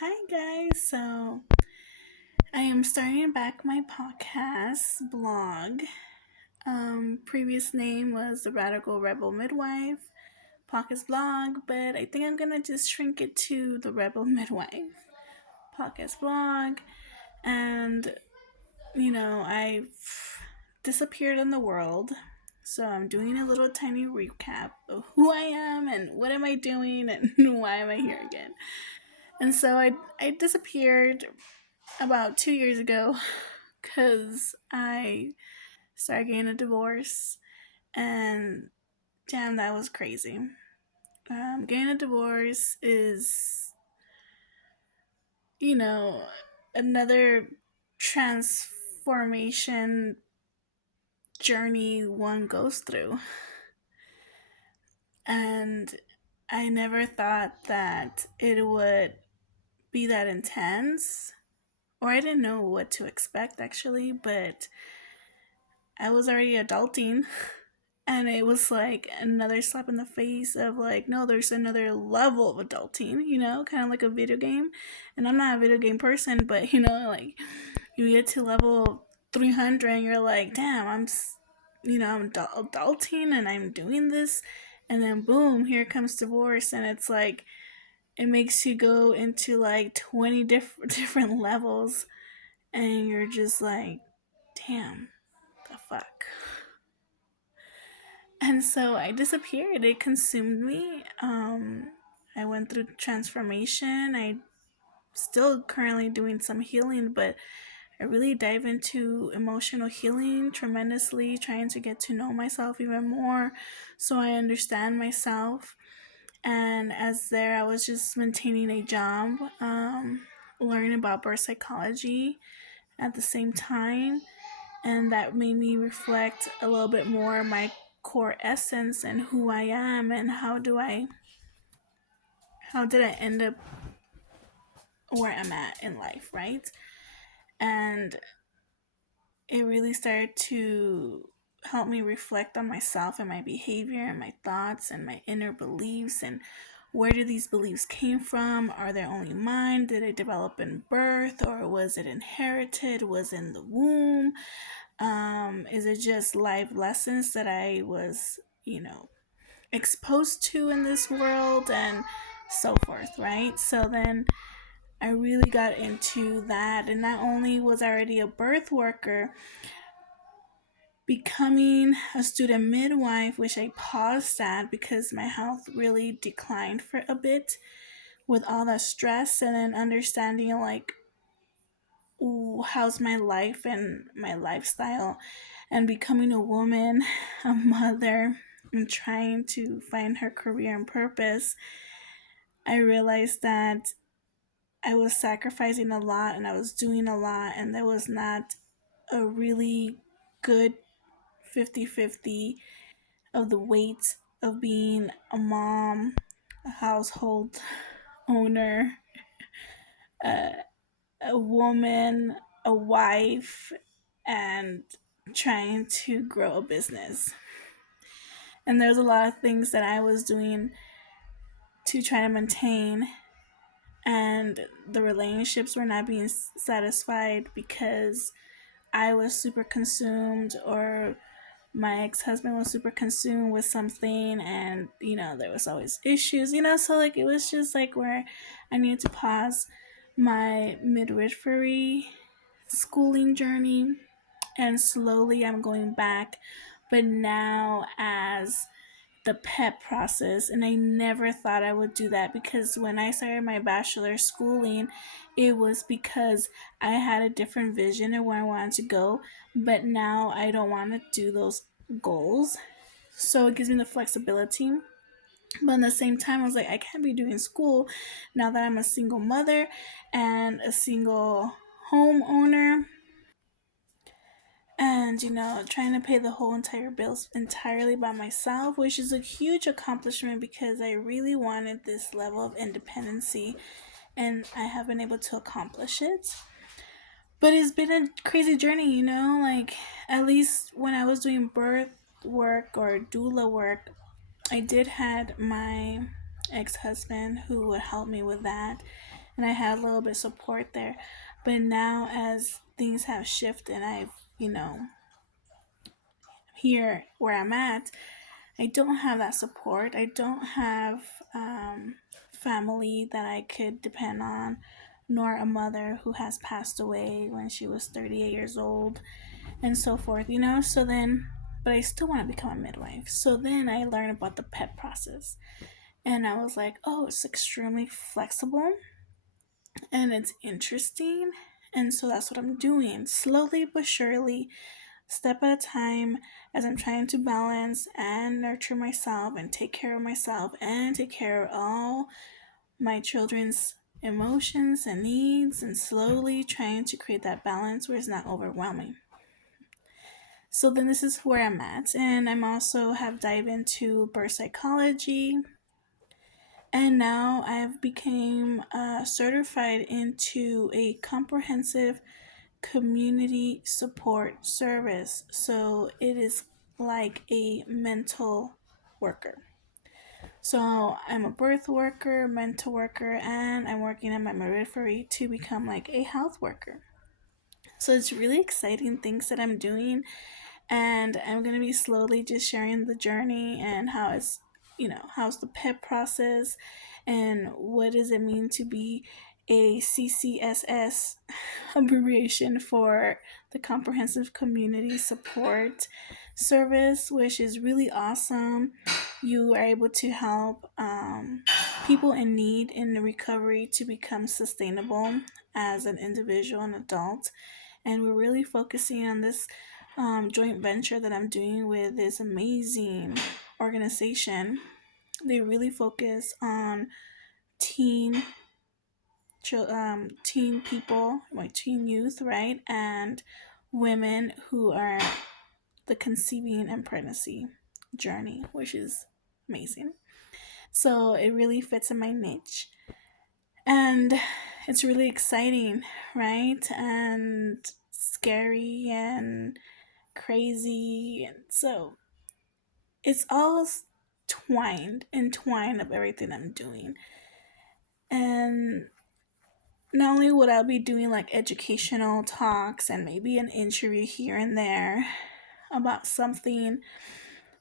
Hi guys, so I am starting back my podcast blog. Previous name was the Radical Rebel Midwife podcast blog, but I think I'm gonna just shrink it to the Rebel Midwife podcast blog. And I've disappeared in the world, so I'm doing a little tiny recap of who I am and what am I doing and why am I here again. And so I disappeared about 2 years ago because I started getting a divorce, and damn, that was crazy. Getting a divorce is, you know, another transformation journey one goes through. And I never thought that it would be that intense, or I didn't know what to expect actually, but I was already adulting. And it was like another slap in the face of like, no, there's another level of adulting, kind of like a video game. And I'm not a video game person, but like you get to level 300 and you're like, damn, I'm adulting and I'm doing this. And then boom, here comes divorce. And it's like, it makes you go into like 20 different levels. And you're just like, damn, the fuck. And so I disappeared. It consumed me. I went through transformation. I still currently doing some healing, but I really dive into emotional healing tremendously, trying to get to know myself even more so I understand myself. And as there, I was just maintaining a job, learning about birth psychology at the same time, and that made me reflect a little bit more my core essence and who I am and how did I end up where I'm at in life, right? And it really started to help me reflect on myself and my behavior and my thoughts and my inner beliefs and where do these beliefs came from? Are they only mine? Did I develop in birth, or was it inherited? Was it in the womb? Is it just life lessons that I was, exposed to in this world and so forth, right? So then I really got into that, and not only was I already a birth worker, becoming a student midwife, which I paused at because my health really declined for a bit with all that stress, and then understanding like, ooh, how's my life and my lifestyle, and becoming a woman, a mother, and trying to find her career and purpose. I realized that I was sacrificing a lot and I was doing a lot, and there was not a really good 50-50 of the weight of being a mom, a household owner, uh, a woman, a wife, and trying to grow a business. And there's a lot of things that I was doing to try to maintain, and the relationships were not being satisfied because I was super consumed, or my ex-husband was super consumed with something, and there was always issues, so like it was just like where I needed to pause my midwifery schooling journey, and slowly I'm going back, but now as the PEP process. And I never thought I would do that, because when I started my bachelor schooling, it was because I had a different vision of where I wanted to go, but now I don't want to do those goals. So it gives me the flexibility. But at the same time, I was like, I can't be doing school now that I'm a single mother and a single homeowner, and trying to pay the whole entire bills entirely by myself, which is a huge accomplishment because I really wanted this level of independency, and I have been able to accomplish it. But it's been a crazy journey, like, at least when I was doing birth work or doula work, I did had my ex-husband who would help me with that, and I had a little bit of support there. But now, as things have shifted, and I've, here where I'm at, I don't have that support. I don't have family that I could depend on, nor a mother who has passed away when she was 38 years old, and so forth. So then, but I still want to become a midwife. So then I learned about the PEP process, and I was like, oh, it's extremely flexible and it's interesting. And so that's what I'm doing, slowly but surely, step at a time, as I'm trying to balance and nurture myself and take care of myself and take care of all my children's emotions and needs, and slowly trying to create that balance where it's not overwhelming. So then this is where I'm at, and I'm also have dived into birth psychology, and now I've became certified into a comprehensive community support service. So it is like a mental worker. So I'm a birth worker, mental worker, and I'm working on my midwifery to become like a health worker. So it's really exciting things that I'm doing, and I'm going to be slowly just sharing the journey and how it's, how's the PEP process and what does it mean to be a CCSS, abbreviation for the Comprehensive Community Support Service, which is really awesome. You are able to help people in need in the recovery to become sustainable as an individual and adult. And we're really focusing on this joint venture that I'm doing with this amazing organization. They really focus on teen teen people, like teen youth, right? And women who are the conceiving and pregnancy journey, which is amazing. So it really fits in my niche. And it's really exciting, right? And scary and crazy. And so it's all entwined of everything I'm doing. And not only would I be doing like educational talks and maybe an interview here and there about something,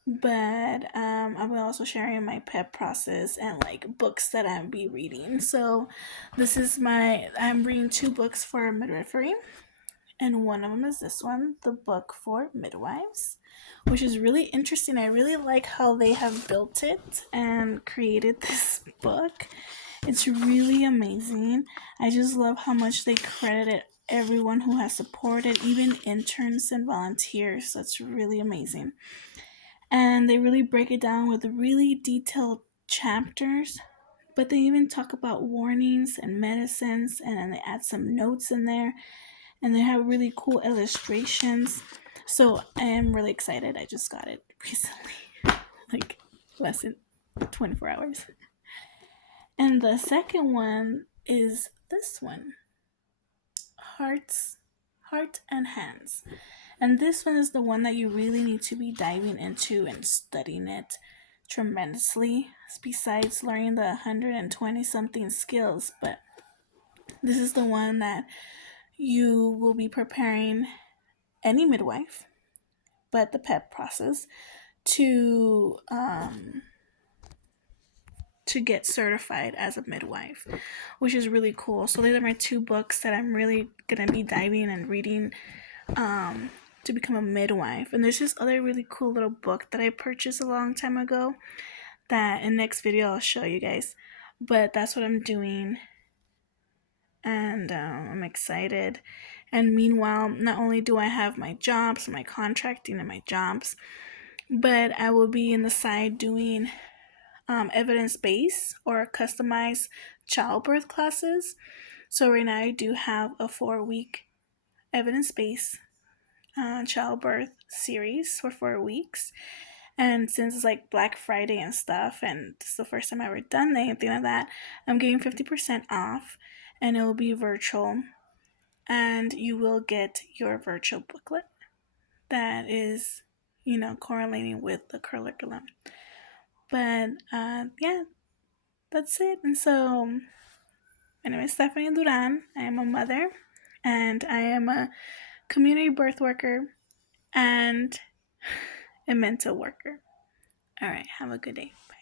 but I'll be also sharing my PEP process and like books that I'll be reading. So I'm reading two books for midwifery, and one of them is this one, the book for midwives, which is really interesting. I really like how they have built it and created this book. It's really amazing. I just love how much they credited everyone who has supported, even interns and volunteers. That's really amazing. And they really break it down with really detailed chapters, but they even talk about warnings and medicines, and then they add some notes in there, and they have really cool illustrations. So I am really excited. I just got it recently, like less than 24 hours. And the second one is this one, Hearts, Heart and Hands. And this one is the one that you really need to be diving into and studying it tremendously, besides learning the 120 something skills. But this is the one that you will be preparing any midwife, but the PEP process, to get certified as a midwife, which is really cool. So these are my two books that I'm really gonna be diving and reading to become a midwife. And there's this other really cool little book that I purchased a long time ago that in next video I'll show you guys. But that's what I'm doing, and I'm excited. And meanwhile, not only do I have my jobs, my contracting and my jobs, but I will be in the side doing evidence-based or customized childbirth classes. So right now I do have a 4-week evidence-based childbirth series for 4 weeks. And since it's like Black Friday and stuff, and it's the first time I've ever done anything like that, I'm getting 50% off, and it will be virtual. And you will get your virtual booklet that is, correlating with the curriculum. But yeah, that's it. And so My name is Stephanie Duran. I am a mother, and I am a community birth worker and a mental worker. All right, have a good day. Bye.